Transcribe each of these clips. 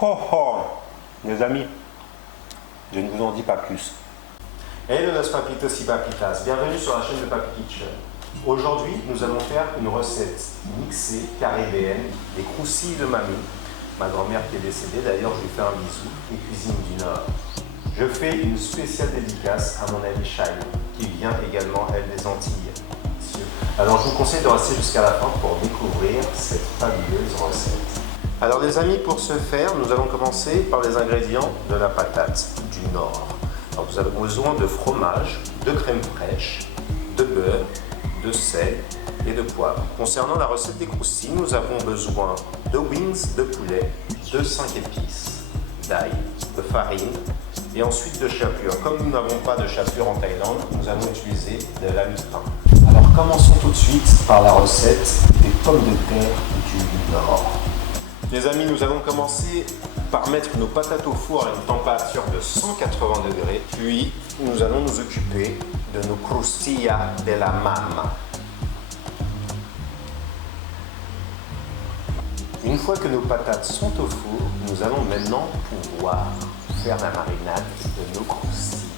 Oh oh, les amis, je ne vous en dis pas plus. Hello los papitos y papitas, bienvenue sur la chaîne de Papy Kitchen. Aujourd'hui, nous allons faire une recette mixée caribéenne des croustilles de mamie. Ma grand-mère qui est décédée, d'ailleurs je lui fais un bisou, et cuisine du Nord. Je fais une spéciale dédicace à mon amie Shine, qui vient également, elle, des Antilles. Alors je vous conseille de rester jusqu'à la fin pour découvrir cette fabuleuse recette. Alors les amis, pour ce faire, nous allons commencer par les ingrédients de la patate du Nord. Alors, vous avez besoin de fromage, de crème fraîche, de beurre, de sel et de poivre. Concernant la recette des croustilles, nous avons besoin de wings de poulet, de 5 épices, d'ail, de farine et ensuite de chapelure. Comme nous n'avons pas de chapelure en Thaïlande, nous allons utiliser de la mi-pain. Alors commençons tout de suite par la recette des pommes de terre du Nord. Les amis, nous allons commencer par mettre nos patates au four à une température de 180 degrés. Puis, nous allons nous occuper de nos crustillas de la mama. Une fois que nos patates sont au four, nous allons maintenant pouvoir faire la marinade de nos croustilles.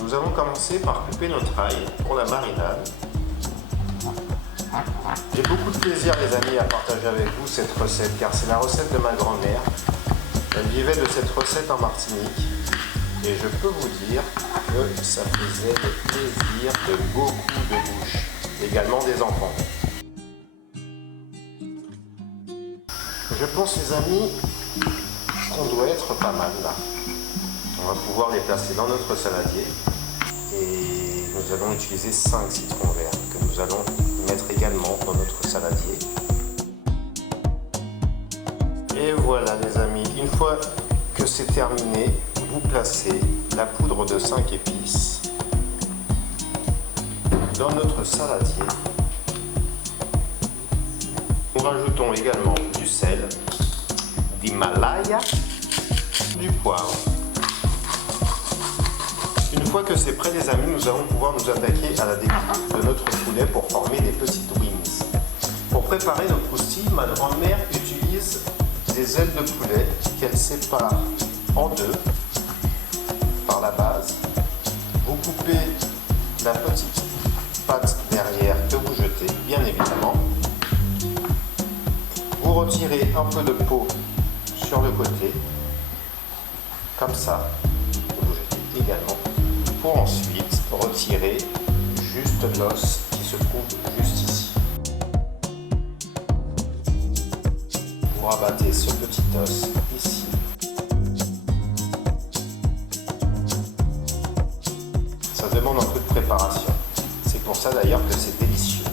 Nous allons commencer par couper notre ail pour la marinade. J'ai beaucoup de plaisir les amis à partager avec vous cette recette car c'est la recette de ma grand-mère. Elle vivait de cette recette en Martinique et je peux vous dire que ça faisait le plaisir de beaucoup de bouches, également des enfants. Je pense les amis qu'on doit être pas mal là. On va pouvoir les placer dans notre saladier et nous allons utiliser 5 citrons verts que nous allons mettre également dans notre saladier. Et voilà les amis, une fois que c'est terminé, vous placez la poudre de 5 épices dans notre saladier. Nous rajoutons également du sel, d'Himalaya, du poivre. Une fois que c'est prêt les amis, nous allons pouvoir nous attaquer à la découpe de notre poulet pour former des petites wings. Pour préparer nos croustilles, ma grand-mère utilise des ailes de poulet qu'elle sépare en deux par la base. Vous coupez la petite patte derrière que vous jetez, bien évidemment. Vous retirez un peu de peau sur le côté, comme ça, vous jetez également, pour ensuite retirer juste l'os qui se trouve juste ici. Vous rabattez ce petit os ici. Ça demande un peu de préparation. C'est pour ça d'ailleurs que c'est délicieux.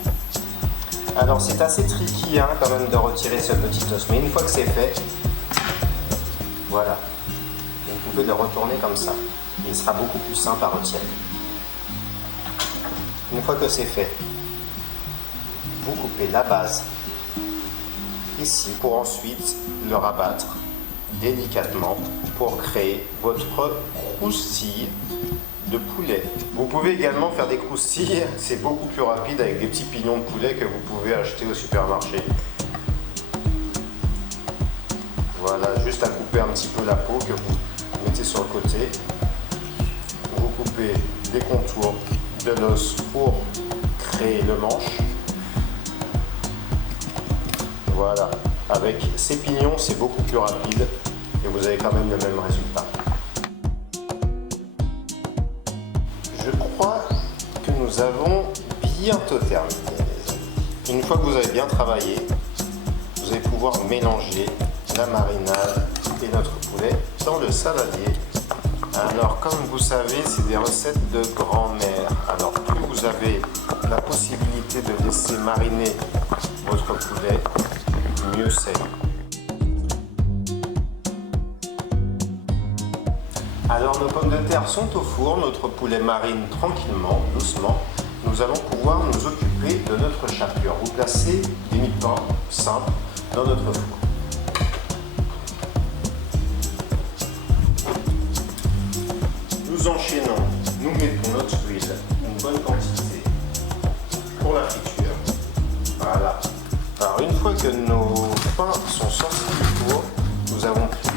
Alors c'est assez tricky hein, quand même de retirer ce petit os, mais une fois que c'est fait, voilà, vous pouvez le retourner comme ça. Il sera beaucoup plus simple à retirer. Une fois que c'est fait, vous coupez la base ici pour ensuite le rabattre délicatement pour créer votre croustille de poulet. Vous pouvez également faire des croustilles, c'est beaucoup plus rapide avec des petits pignons de poulet que vous pouvez acheter au supermarché. Voilà, juste à couper un petit peu la peau que vous mettez sur le côté. Vous coupez des contours de l'os pour créer le manche. Voilà, avec ces pignons c'est beaucoup plus rapide et vous avez quand même le même résultat. Je crois que nous avons bientôt terminé les amis. Une fois que vous avez bien travaillé, vous allez pouvoir mélanger la marinade et notre poulet dans le saladier. Alors comme vous savez, c'est des recettes de grand-mère. Alors plus vous avez la possibilité de laisser mariner votre poulet, mieux c'est. Alors nos pommes de terre sont au four, notre poulet marine tranquillement, doucement. Nous allons pouvoir nous occuper de notre chapelure. Vous placez des mi-pains simples dans notre four. Nous enchaînons, nous mettons notre huile, une bonne quantité pour la friture. Voilà. Alors une fois que nos pains sont sortis du four, nous avons pris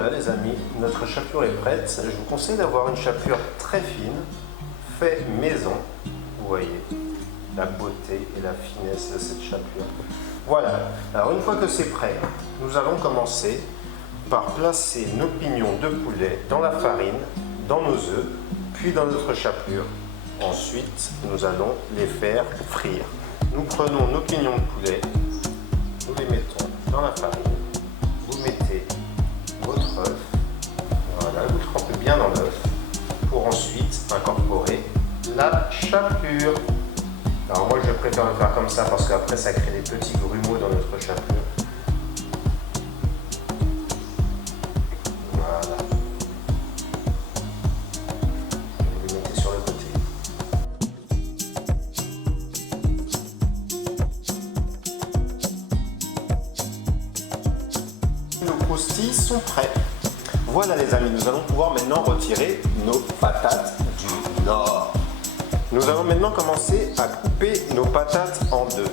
voilà les amis, notre chapelure est prête. Je vous conseille d'avoir une chapelure très fine, fait maison. Vous voyez la beauté et la finesse de cette chapelure. Voilà, alors une fois que c'est prêt, nous allons commencer par placer nos pignons de poulet dans la farine, dans nos œufs, puis dans notre chapelure. Ensuite, nous allons les faire frire. Nous prenons nos pignons de poulet, nous les mettons dans la farine, vous mettez votre œuf, voilà, vous trempez bien dans l'œuf, pour ensuite incorporer la chapelure. Alors moi je préfère le faire comme ça parce qu'après ça crée des petits grumeaux dans notre chapelure. Voilà. Vous le mettez sur le côté. Nos croustilles sont prêts. Voilà les amis, nous allons pouvoir maintenant retirer nos patates du Nord. Nous allons maintenant commencer à couper nos patates en deux.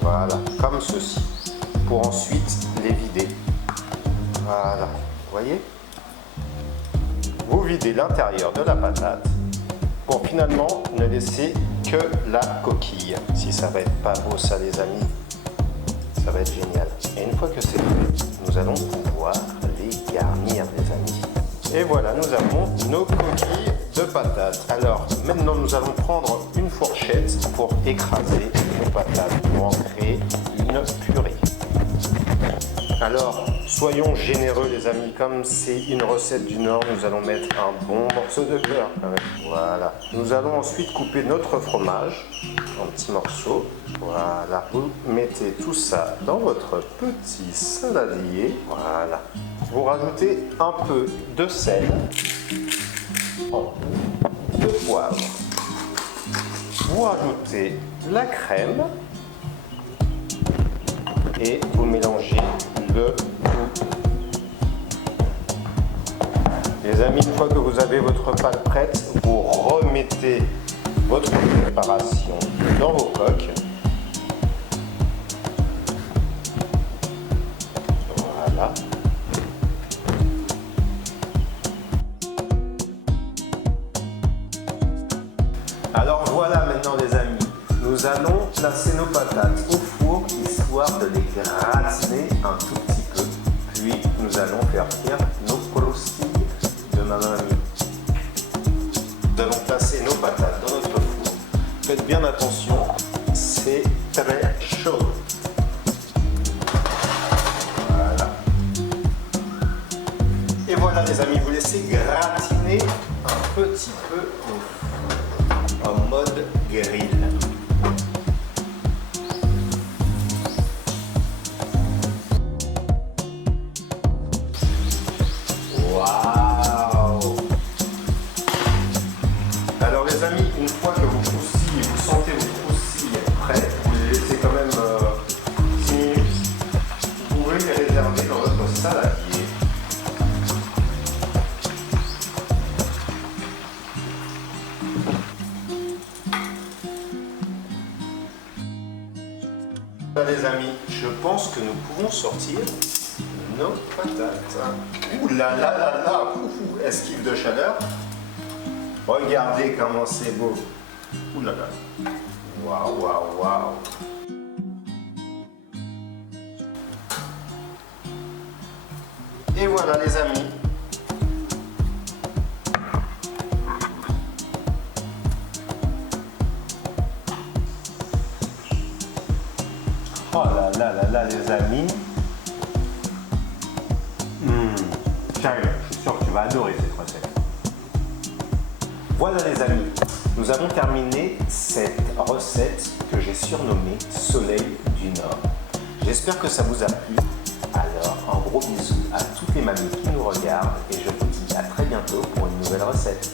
Voilà, comme ceci, pour ensuite les vider. Voilà, vous voyez? Vous videz l'intérieur de la patate pour finalement ne laisser que la coquille. Si ça va être pas beau ça les amis, ça va être génial. Et une fois que c'est fait, nous allons pouvoir les garnir les amis. Et voilà, nous avons nos coquilles de patates. Alors, maintenant, nous allons prendre une fourchette pour écraser nos patates, pour en créer une purée. Alors, soyons généreux, les amis. Comme c'est une recette du Nord, nous allons mettre un bon morceau de beurre. Voilà. Nous allons ensuite couper notre fromage en petits morceaux. Voilà. Vous mettez tout ça dans votre petit saladier. Voilà. Vous rajoutez un peu de sel, de poivre. Vous rajoutez la crème et vous mélangez le tout. Les amis, une fois que vous avez votre pâte prête, vous remettez votre préparation dans vos coques. Voilà. Alors voilà maintenant les amis, nous allons placer nos patates au four histoire de les gratiner un tout petit peu. Puis nous allons faire cuire nos croustilles de ma mamie. Nous allons placer nos patates dans notre four. Faites bien attention, c'est très chaud. Voilà. Et voilà les amis, vous laissez gratiner un petit peu au four. En mode grill. Waouh! Alors les amis, une fois que vos croustilles, vous sentez vos croustilles prêtes, vous les laissez quand même 6 minutes. Vous pouvez les réserver dans votre saladier. Les amis, je pense que nous pouvons sortir nos patates. Ouh là là là là, esquive de chaleur. Regardez comment c'est beau. Ouh là là. Waouh, waouh, waouh. Et voilà les amis. Oh là là là là les amis. Sérieux, je suis sûr que tu vas adorer cette recette. Voilà les amis, nous avons terminé cette recette que j'ai surnommée Soleil du Nord. J'espère que ça vous a plu. Alors un gros bisou à toutes les mamies qui nous regardent et je vous dis à très bientôt pour une nouvelle recette.